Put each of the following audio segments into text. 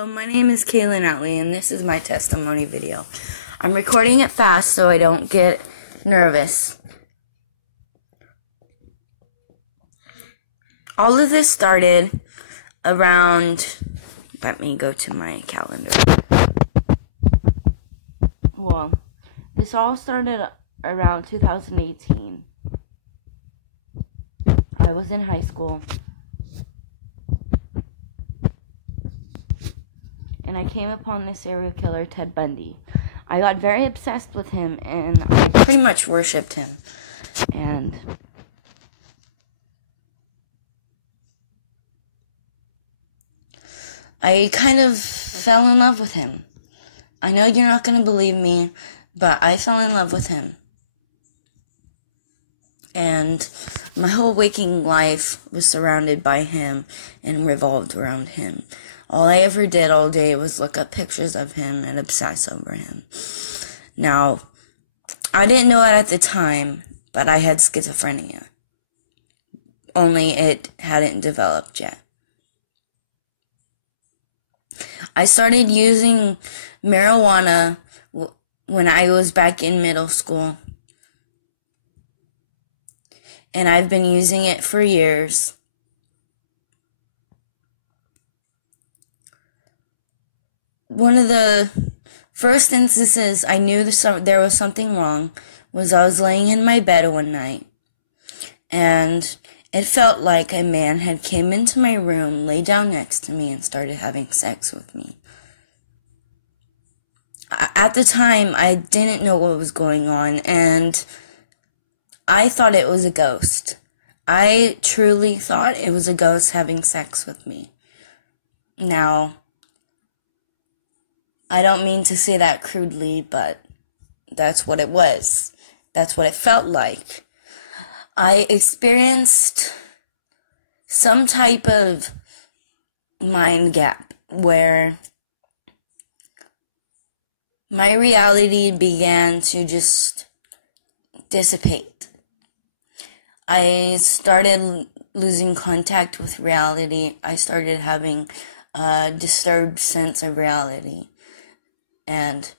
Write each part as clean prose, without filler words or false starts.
Hello, my name is Kaylin Outley, and this is my testimony video. I'm recording it fast so I don't get nervous. All of this started around, let me go to my calendar. Well, this all started around 2018. I was in high school. And I came upon this serial killer, Ted Bundy. I got very obsessed with him, and I pretty much worshipped him. And I kind of fell in love with him. I know you're not going to believe me, but I fell in love with him. And my whole waking life was surrounded by him and revolved around him. All I ever did all day was look up pictures of him and obsess over him. Now, I didn't know it at the time, but I had schizophrenia. Only it hadn't developed yet. I started using marijuana when I was back in middle school. And I've been using it for years. One of the first instances I knew there was something wrong was I was laying in my bed one night, and it felt like a man had came into my room, lay down next to me, and started having sex with me. At the time, I didn't know what was going on, and I thought it was a ghost. I truly thought it was a ghost having sex with me. Now, I don't mean to say that crudely, but that's what it was. That's what it felt like. I experienced some type of mind gap where my reality began to just dissipate. I started losing contact with reality. I started having a disturbed sense of reality. And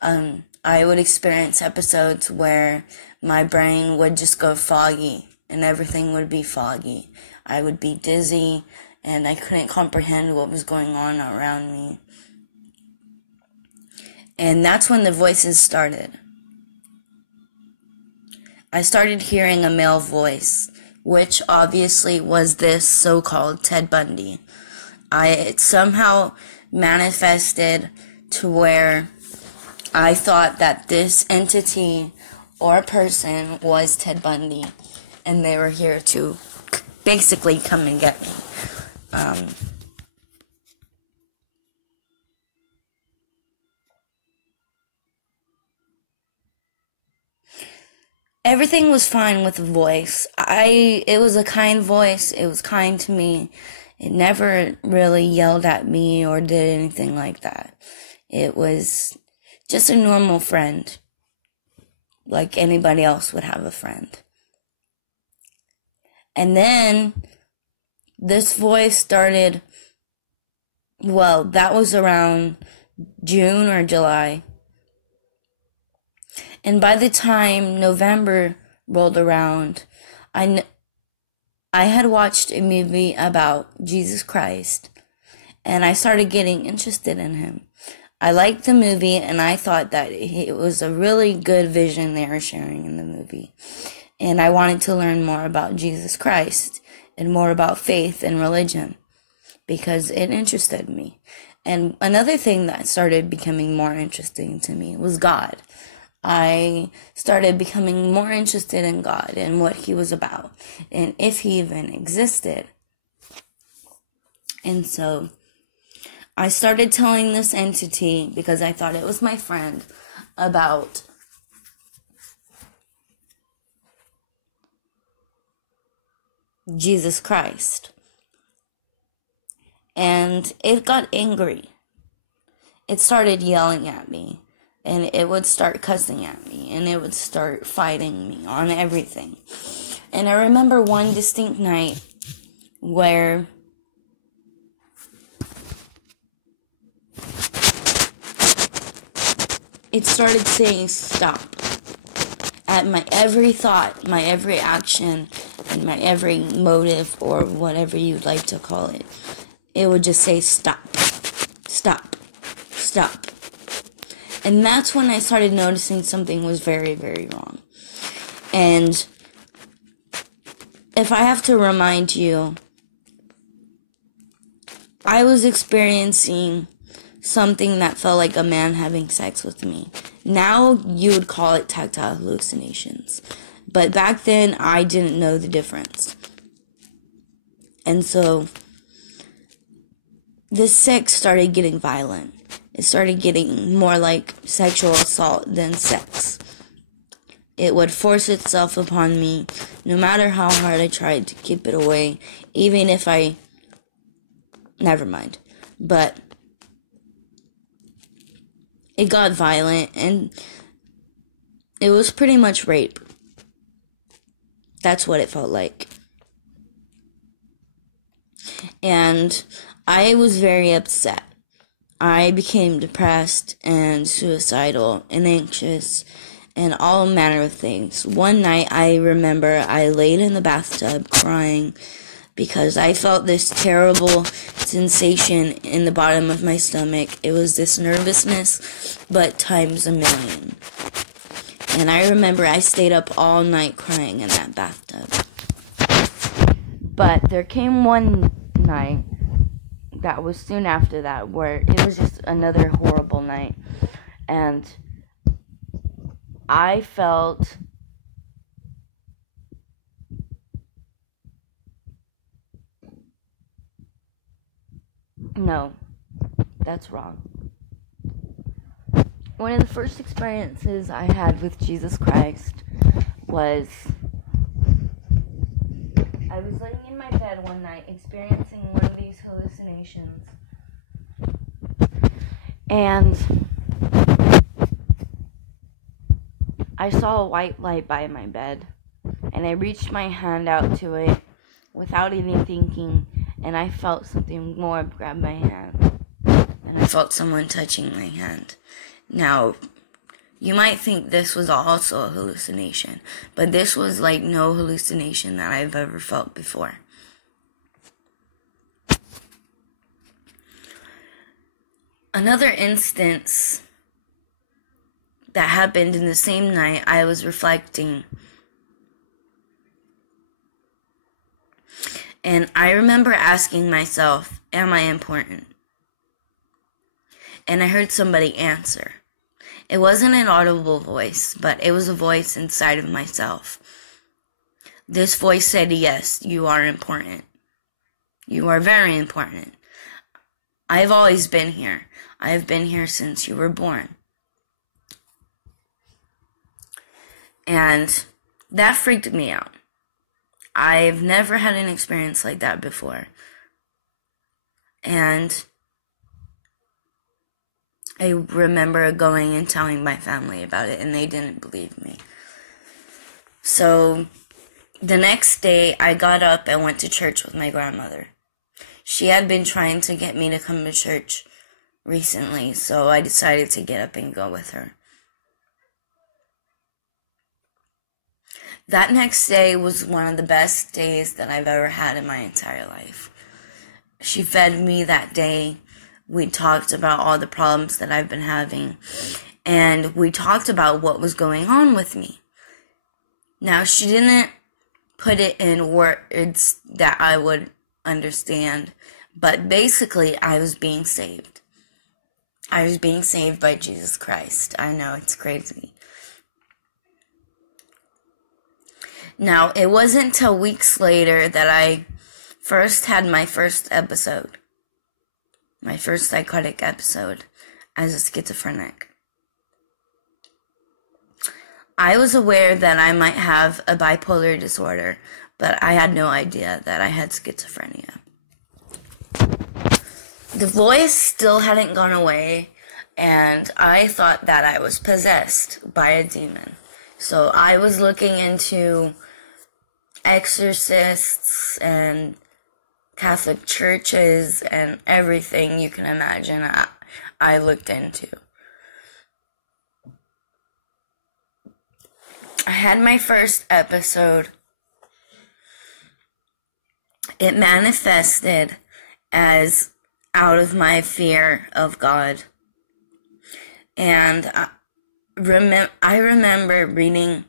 I would experience episodes where my brain would just go foggy and everything would be foggy. I would be dizzy and I couldn't comprehend what was going on around me. And that's when the voices started. I started hearing a male voice, which obviously was this so-called Ted Bundy. It somehow manifested to where I thought that this entity or person was Ted Bundy, and they were here to basically come and get me. Everything was fine with the voice. It was a kind voice. It was kind to me. It never really yelled at me or did anything like that. It was just a normal friend, like anybody else would have a friend. And then this voice started, well, that was around June or July. And by the time November rolled around, I had watched a movie about Jesus Christ, and I started getting interested in him. I liked the movie, and I thought that it was a really good vision they were sharing in the movie. And I wanted to learn more about Jesus Christ and more about faith and religion because it interested me. And another thing that started becoming more interesting to me was God. I started becoming more interested in God and what he was about and if he even existed. And so I started telling this entity, because I thought it was my friend, about Jesus Christ. And it got angry. It started yelling at me. And it would start cussing at me. And it would start fighting me on everything. And I remember one distinct night where it started saying stop. At my every thought, my every action, and my every motive, or whatever you'd like to call it, it would just say stop, stop, stop. And that's when I started noticing something was very, very wrong. And if I have to remind you, I was experiencing something that felt like a man having sex with me. Now you would call it tactile hallucinations. But back then, I didn't know the difference. And so, this sex started getting violent. It started getting more like sexual assault than sex. It would force itself upon me, no matter how hard I tried to keep it away, even if I... Never mind. But it got violent, and it was pretty much rape. That's what it felt like. And I was very upset. I became depressed and suicidal and anxious and all manner of things. One night, I remember I laid in the bathtub crying because I felt this terrible sensation in the bottom of my stomach. It was this nervousness, but times a million. And I remember I stayed up all night crying in that bathtub. But there came one night that was soon after that where it was just another horrible night. And I felt... No, that's wrong. One of the first experiences I had with Jesus Christ was I was laying in my bed one night experiencing one of these hallucinations, and I saw a white light by my bed, and I reached my hand out to it without even thinking, and I felt something more grab my hand, and I felt someone touching my hand. Now, you might think this was also a hallucination, but this was like no hallucination that I've ever felt before. Another instance that happened in the same night, I was reflecting, and I remember asking myself, am I important? And I heard somebody answer. It wasn't an audible voice, but it was a voice inside of myself. This voice said, yes, you are important. You are very important. I've always been here. I've been here since you were born. And that freaked me out. I've never had an experience like that before. And I remember going and telling my family about it, and they didn't believe me. So the next day, I got up and went to church with my grandmother. She had been trying to get me to come to church recently, so I decided to get up and go with her. That next day was one of the best days that I've ever had in my entire life. She fed me that day. We talked about all the problems that I've been having, and we talked about what was going on with me. Now, she didn't put it in words that I would understand, but basically, I was being saved. I was being saved by Jesus Christ. I know, it's crazy. Now, it wasn't until weeks later that I first had my first episode. My first psychotic episode as a schizophrenic. I was aware that I might have a bipolar disorder, but I had no idea that I had schizophrenia. The voice still hadn't gone away, and I thought that I was possessed by a demon. So I was looking into exorcists and Catholic churches and everything you can imagine I looked into. I had my first episode. It manifested as out of my fear of God. And I remember reading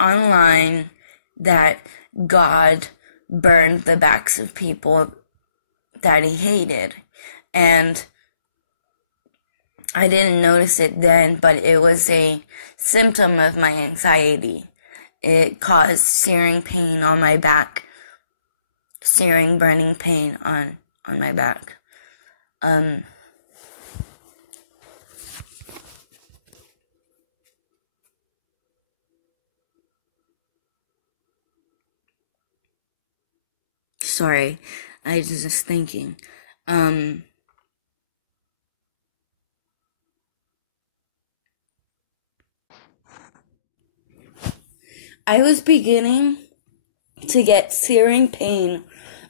online that God burned the backs of people that he hated. And I didn't notice it then, but it was a symptom of my anxiety. It caused searing pain on my back. Searing, burning pain on my back. Sorry, I was just thinking. I was beginning to get searing pain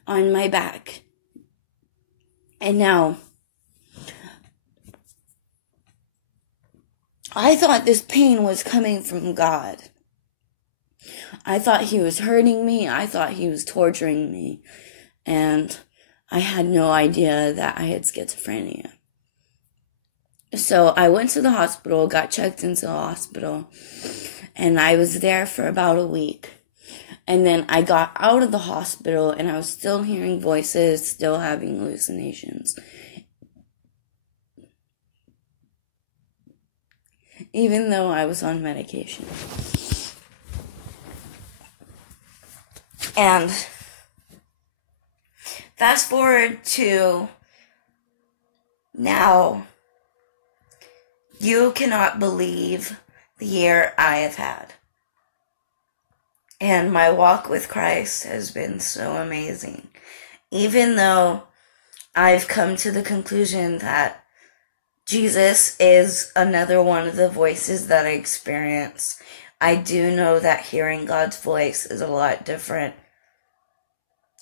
on my back. And now, I thought this pain was coming from God. I thought he was hurting me. I thought he was torturing me. And I had no idea that I had schizophrenia. So I went to the hospital, got checked into the hospital, and I was there for about a week. And then I got out of the hospital, and I was still hearing voices, still having hallucinations. Even though I was on medication. And fast forward to now, you cannot believe the year I have had. And my walk with Christ has been so amazing. Even though I've come to the conclusion that Jesus is another one of the voices that I experience, I do know that hearing God's voice is a lot different.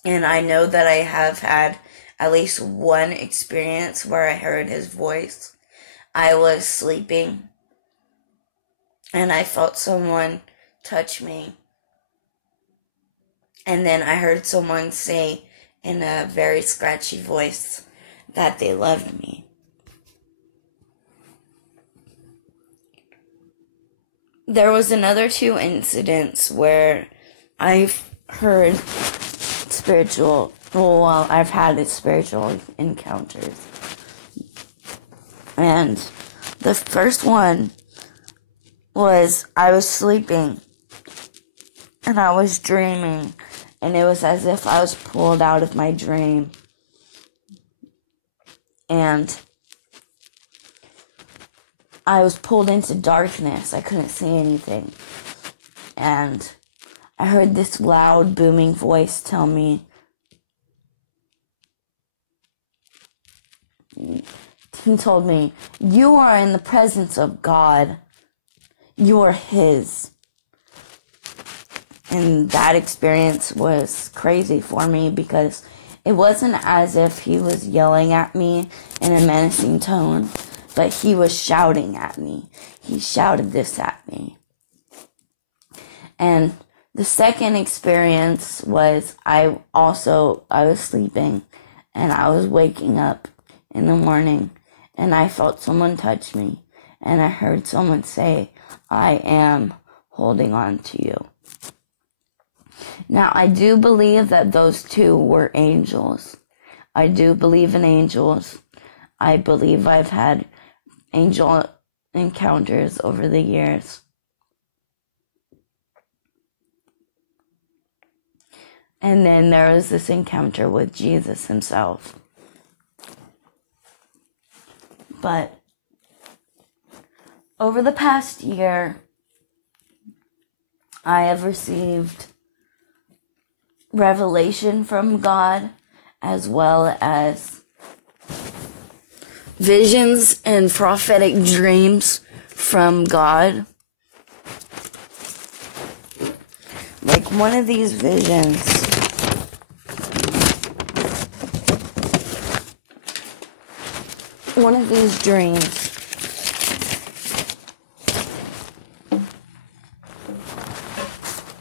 And I know that I have had at least one experience where I heard his voice. I was sleeping, and I felt someone touch me. And then I heard someone say in a very scratchy voice that they loved me. There was another 2 incidents where I've heard I've had spiritual encounters. And the first one was I was sleeping and I was dreaming, and it was as if I was pulled out of my dream. And I was pulled into darkness. I couldn't see anything. And I heard this loud, booming voice tell me, he told me, "You are in the presence of God. You are his." And that experience was crazy for me because it wasn't as if he was yelling at me in a menacing tone, but he was shouting at me. He shouted this at me. And the second experience was I was sleeping and I was waking up in the morning and I felt someone touch me and I heard someone say, "I am holding on to you." Now, I do believe that those 2 were angels. I do believe in angels. I believe I've had angel encounters over the years. And then there was this encounter with Jesus himself. But over the past year, I have received revelation from God, as well as visions and prophetic dreams from God. Like one of these visions, one of these dreams,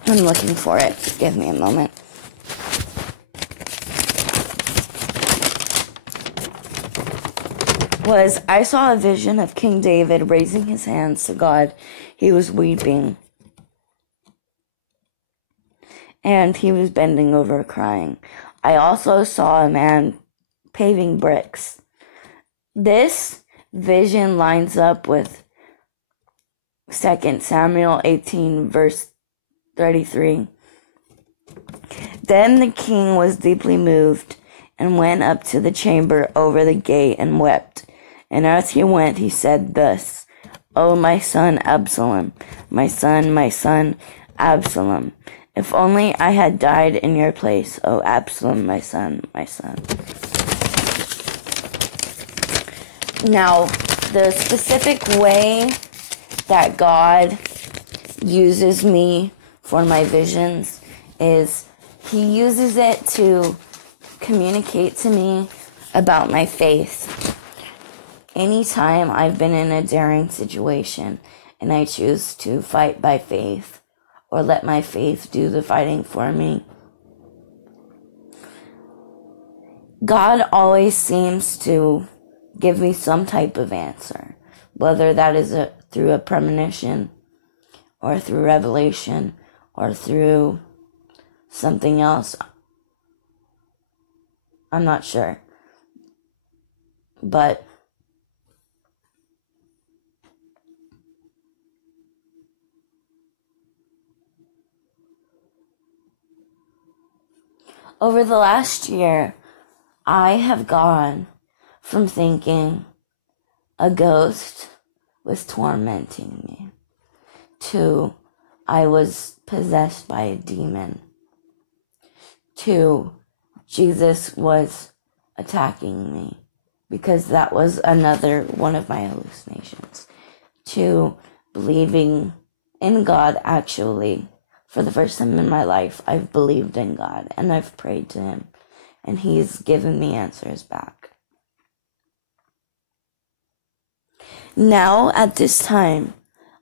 I'm looking for it. Give me a moment. I saw a vision of King David raising his hands to God. He was weeping. And he was bending over crying. I also saw a man paving bricks. This vision lines up with 2 Samuel 18, verse 33. Then the king was deeply moved and went up to the chamber over the gate and wept. And as he went, he said thus, "O my son Absalom, my son, Absalom, if only I had died in your place, O Absalom, my son, my son." Now, the specific way that God uses me for my visions is he uses it to communicate to me about my faith. Anytime I've been in a daring situation and I choose to fight by faith or let my faith do the fighting for me, God always seems to give me some type of answer, whether that is through a premonition or through revelation or through something else. I'm not sure. But over the last year, I have gone from thinking a ghost was tormenting me to I was possessed by a demon to Jesus was attacking me, because that was another one of my hallucinations, to believing in God. Actually, for the first time in my life, I've believed in God and I've prayed to him and he's given me answers back. Now, at this time,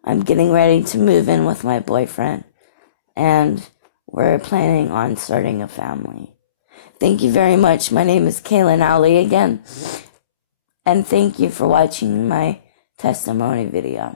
I'm getting ready to move in with my boyfriend and we're planning on starting a family. Thank you very much. My name is Kaylin Ali again. And thank you for watching my testimony video.